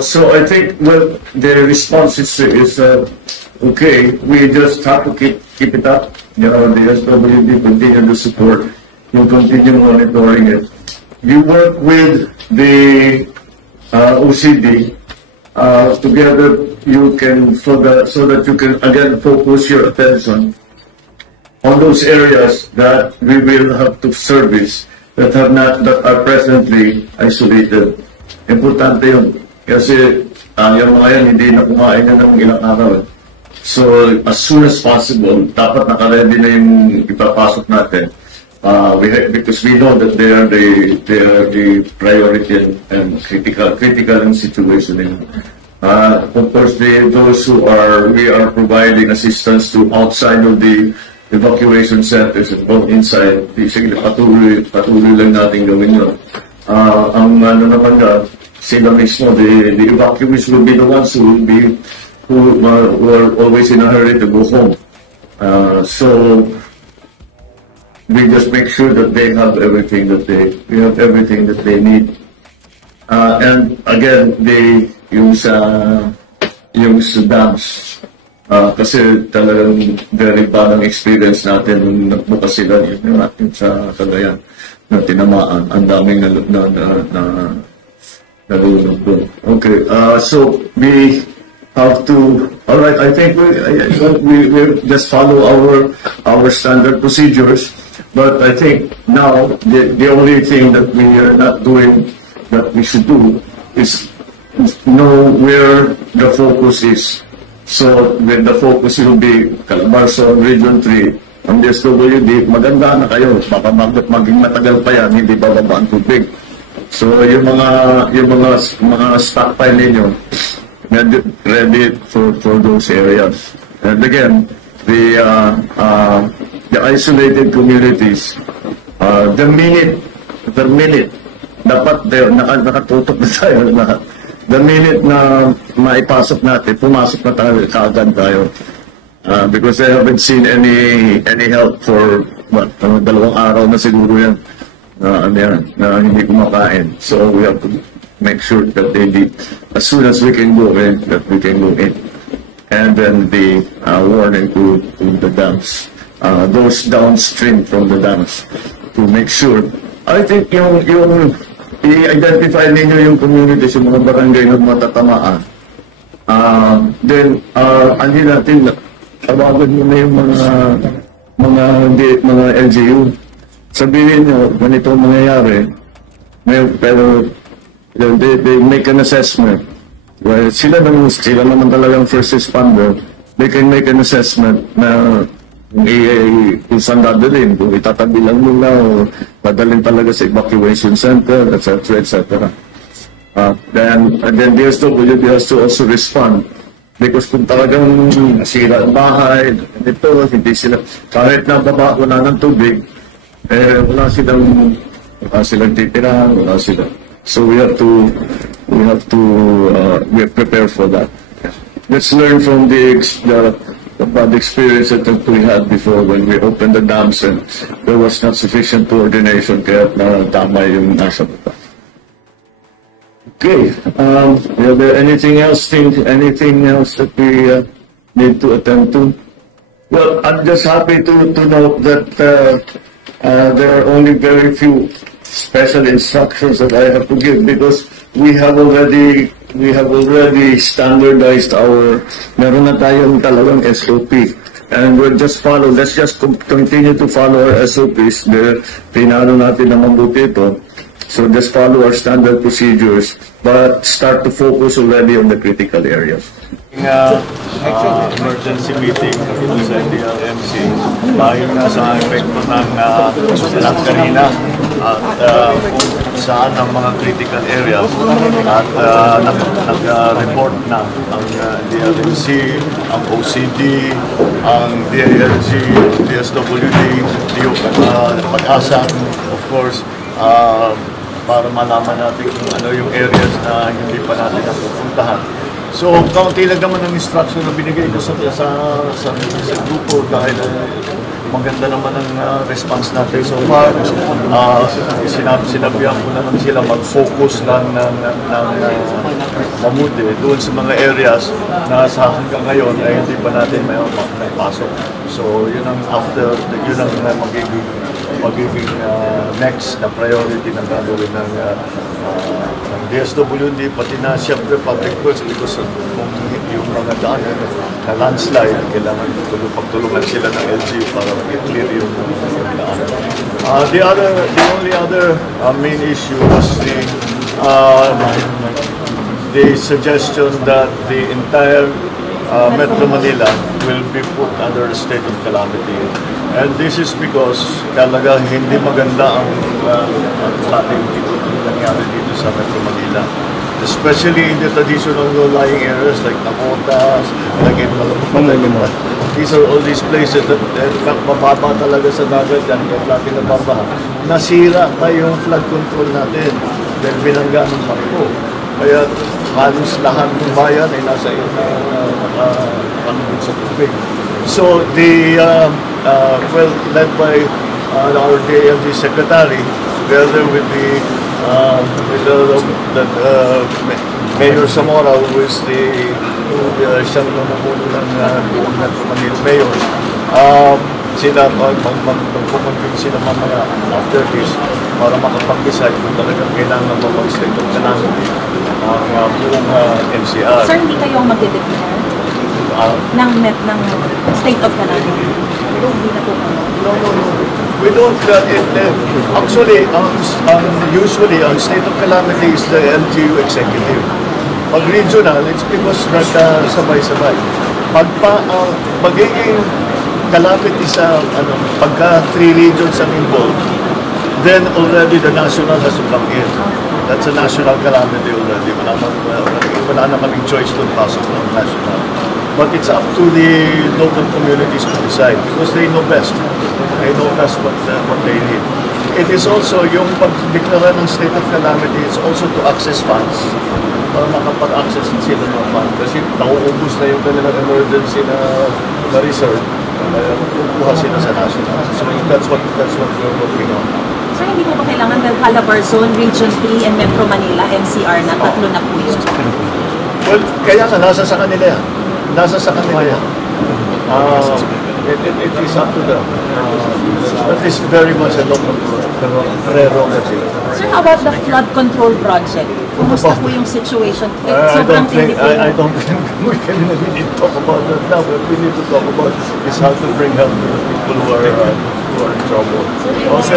So I think, well, the response is okay. We just have to keep it up. You know, the SWD continue to support. We'll continue monitoring it. You work with the OCD together. You can so that you can again focus your attention on those areas that we will have to service that are presently isolated. Importante yun. Kasi yung mga yan hindi na kumain na ng ilang araw. So as soon as possible, dapat naka-ready na yung ipapasok natin. Because we know that they are the priority and critical in situation. Of course, those who we are providing assistance to outside of the evacuation centers at both inside. Sige, patuloy lang natin gawin yun. Ang ano naman sila mismo, the evacuees will be the ones who are always in a hurry to go home. So we just make sure that they have everything that they need. And again, yung sa dams, kasi talagang very bad ang experience natin nung nagbukas sila natin sa Cagayan na tinamaan. Ang daming nalulog doon. Okay, so we have to, all right, I think we just follow our standard procedures, but I think now the only thing that we are not doing that we should do is know where the focus is. So when the focus will be Calabarzon, Region 3, ang SWD, maganda na kayo, baka maging matagal pa yan, hindi bababa ang tubig. So yung mga stockpile ninyo, ready for those areas. And again, the isolated communities, the minute dapat nakatutok na tayo lahat. The minute na maipasok natin, pumasok na tayo, kaagad tayo. Because I haven't seen any help for 2 araw na siguro yan. Na hindi kumakain. So we have to make sure that as soon as we can go in, that we can go in. And then the warning to the dams, those downstream from the dams, to make sure. I think yung i-identify ninyo yung communities, yung mga barangay na matatamaan. Then, andin natin, tawagan mo na yung mga LGU. Sabihin nyo, ganito mangyayari, pero they make an assessment. Well, sila naman talagang first responder. They can make an assessment na kung saan dadalhin, kung itatabi lang nila o padalhin talaga sa evacuation center, etc. etc. Then the SWD has to also respond. Because kung talagang nasira ang bahay, hindi sila, kahit na baba, wala ng tubig, wala silang titirahan, wala sila. So we have to prepare for that. Let's learn from the bad experience that we had before when we opened the dams and there was not sufficient coordination kaya tama yung nasa baba. Okay, are there anything else that we need to attend to? Well, I'm just happy to note that there are only very few special instructions that I have to give because we have already standardized meron na tayong talagang SOP. And let's just continue to follow our SOPs. Pinalo natin na mabuti ito. So just follow our standard procedures, but start to focus already on the critical areas. Emergency meeting sa DLMC yung nasa epekto ng kanina at kung saan ang mga critical areas at nag-report na ang DLMC, ang OCD, ang DILG, DSWD, Pag-asa, of course, para malaman natin kung ano yung areas na hindi pa natin napupuntahan. So, kaunti lang naman ang instruction na binigay ko sa grupo dahil maganda naman ang response natin so far. Sinabihan ko na lang sila mag-focus lang ng mabuti doon sa mga areas na sa hanggang ngayon ay hindi pa natin may pasok. So yun ang yun ang magiging next na priority na gagawin ng DSWD, pati na siyempre public works because kung yung mga daan na landslide, kailangan pagtulungan sila ng LGU para i-clear yung daan. The only other main issue was the suggestion that the entire Metro Manila will be put under a state of calamity. And this is because talaga hindi maganda ang flooding nangyari dito sa Metro Manila. Especially in the traditional low-lying areas like Nacotas, like in Malabon. These are all these places that mababa talaga sa dagat yan, kaya lagi na babaha. Nasira pa yung flood control natin dahil binangga ng barko. Kaya halos lahat ng bayan ay nasa sa tubig. So led by our DLG secretary, together with the Mayor Zamora, who is siyang namumuno ng buong Metro Manila Mayor, sila magpupunta sila mamaya after this para makapag-decide kung talagang kailangan ba mag-state of calamity ang buong NCR. Sir, hindi kayo mag-declare ng state of calamity? Pero hindi na po kayo? No. We don't, actually, usually, ang state of calamity is the LGU executive. Pag regional, it's because sabay-sabay. Magiging calamity sa, pagka 3 regions ang involved, then already the national has to come in. That's a national calamity already. Wala naman yung choice to pasok ng national. But it's up to the local communities to decide because they know best. They know best what they need. It is also, yung pag-deklara ng state of calamity, it's also to access funds para makapag-access sila ng funds. Kasi nauubos na yung kanilang emergency na reserve. Kaya kukuha sila sa national. So that's what we're working on. Sir, hindi po ba kailangan dahil Calabarzon, Region 3, and Metro Manila, NCR na tatlo na po yun? Well, kaya nga, nasa sa kanila yan. Nasa sa kanila yan. It is up to them. That is very much a local prerogative. Sir, how about the flood control project? Kumusta po yung situation? I don't think we can really talk about that now. What we need to talk about is how to bring help to the people who are in trouble. Also,